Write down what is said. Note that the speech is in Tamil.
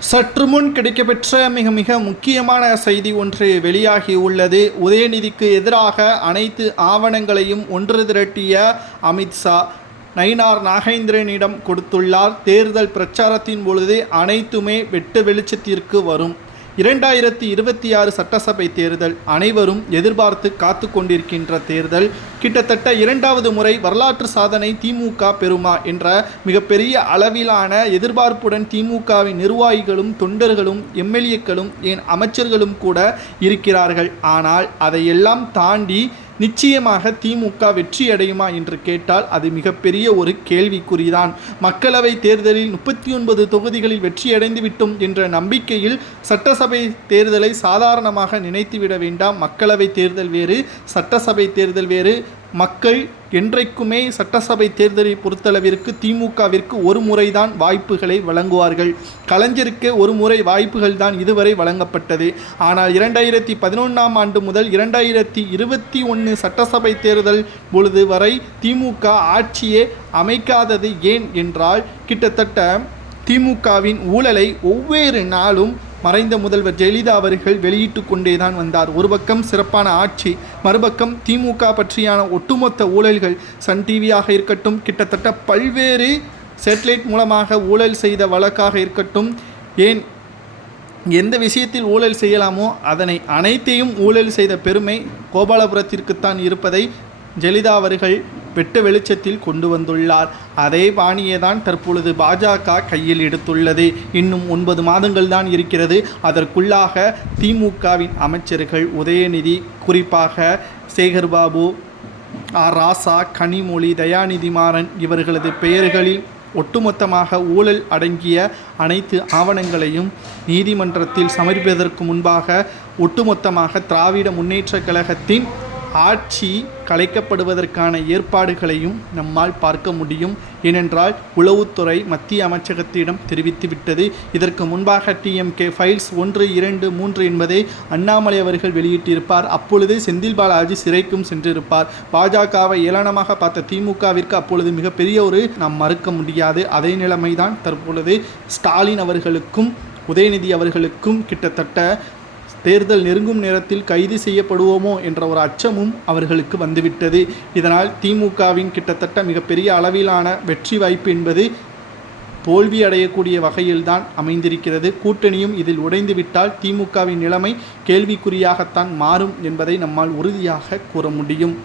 சற்று முன் கிடைக்கப்பெற்ற மிக முக்கியமான செய்தி ஒன்று வெளியாகியுள்ளது. உதயநிதிக்கு எதிராக அனைத்து ஆவணங்களையும் ஒன்று திரட்டிய அமித்ஷா நயினார் நாகேந்திரனிடம் கொடுத்துள்ளார். தேர்தல் பிரச்சாரத்தின் பொழுது அனைத்துமே வெட்ட வெளிச்சத்திற்கு வரும். 2026 சட்டசபை தேர்தல் அனைவரும் எதிர்பார்த்து காத்து கொண்டிருக்கின்ற தேர்தல். கிட்டத்தட்ட இரண்டாவது முறை வரலாற்று சாதனை திமுக பெறுமா என்ற மிகப்பெரிய அளவிலான எதிர்பார்ப்புடன் திமுகவின் நிர்வாகிகளும் தொண்டர்களும் எம்எல்ஏக்களும் ஏன் அமைச்சர்களும் கூட இருக்கிறார்கள். ஆனால் அதையெல்லாம் தாண்டி நிச்சயமாக திமுக வெற்றி அடையுமா என்று கேட்டால் அது மிகப்பெரிய ஒரு கேள்விக்குறிதான். மக்களவை தேர்தலில் 39 தொகுதிகளில் வெற்றியடைந்து விட்டோம் என்ற நம்பிக்கையில் சட்டசபை தேர்தலை சாதாரணமாக நினைத்துவிட வேண்டாம். மக்களவை தேர்தல் வேறு, சட்டசபை தேர்தல் வேறு. மக்கள் என்றைக்குமே சட்டசபை தேர்தலை பொறுத்தளவிற்கு திமுகவிற்கு ஒரு முறைதான் வாய்ப்புகளை வழங்குவார்கள். கலைஞருக்கு ஒரு முறை வாய்ப்புகள் தான் இதுவரை வழங்கப்பட்டது. ஆனால் 2011ஆம் ஆண்டு முதல் 2021 சட்டசபை தேர்தல் பொழுது வரை திமுக ஆட்சியே அமைக்காதது ஏன் என்றால், கிட்டத்தட்ட திமுகவின் ஊழலை ஒவ்வொரு நாளும் மறைந்த முதல்வர் ஜெயலலிதா அவர்கள் வெளியிட்டு கொண்டே தான் வந்தார். ஒரு பக்கம் சிறப்பான ஆட்சி, மறுபக்கம் திமுக பற்றியான ஒட்டுமொத்த ஊழல்கள். சன் டிவியாக இருக்கட்டும், கிட்டத்தட்ட பல்வேறு சேட்டலைட் மூலமாக ஊழல் செய்த வழக்காக இருக்கட்டும், ஏன் எந்த விஷயத்தில் ஊழல் செய்யலாமோ அதனை அனைத்தையும் ஊழல் செய்த பெருமை கோபாலபுரத்திற்குத்தான் இருப்பதை ஜெயலலிதா அவர்கள் வெட்ட வெளிச்சத்தில் கொண்டு வந்துள்ளார். அதே பாணியை தான் தற்பொழுது பாஜக கையில் எடுத்துள்ளது. இன்னும் 9 மாதங்கள் தான் இருக்கிறது. அதற்குள்ளாக திமுகவின் அமைச்சர்கள் உதயநிதி, குறிப்பாக சேகர்பாபு, ராசா, கனிமொழி, தயாநிதி மாறன் இவர்களது பெயர்களில் ஒட்டுமொத்தமாக ஊழல் அடங்கிய அனைத்து ஆவணங்களையும் நீதிமன்றத்தில் சமர்ப்பிப்பதற்கு முன்பாக ஒட்டுமொத்தமாக திராவிட முன்னேற்றக் கழகத்தின் ஆட்சி கலைக்கப்படுவதற்கான ஏற்பாடுகளையும் நம்மால் பார்க்க முடியும். ஏனென்றால் உளவுத்துறை மத்திய அமைச்சகத்திடம் தெரிவித்துவிட்டது. இதற்கு முன்பாக டிஎம்கே ஃபைல்ஸ் 1, 2, 3 என்பதை அண்ணாமலை அவர்கள் வெளியிட்டிருப்பார். அப்பொழுது செந்தில் பாலாஜி சிறைக்கும் சென்றிருப்பார். பாஜகவை ஏளனமாக பார்த்த திமுகவிற்கு அப்பொழுது மிகப்பெரிய ஒரு நாம் மறுக்க முடியாது அதே நிலைமைதான் தற்பொழுது ஸ்டாலின் அவர்களுக்கும் உதயநிதி அவர்களுக்கும். கிட்டத்தட்ட தேர்தல் நெருங்கும் நேரத்தில் கைது செய்யப்படுவோமோ என்ற ஒரு அச்சமும் அவர்களுக்கு வந்துவிட்டது. இதனால் திமுகவின் கிட்டத்தட்ட மிகப்பெரிய அளவிலான வெற்றி வாய்ப்பு என்பது தோல்வி அடையக்கூடிய வகையில்தான் அமைந்திருக்கிறது. கூட்டணியும் இதில் உடைந்துவிட்டால் திமுகவின் நிலைமை கேள்விக்குறியாகத்தான் மாறும் என்பதை நம்மால் உறுதியாக கூற முடியும்.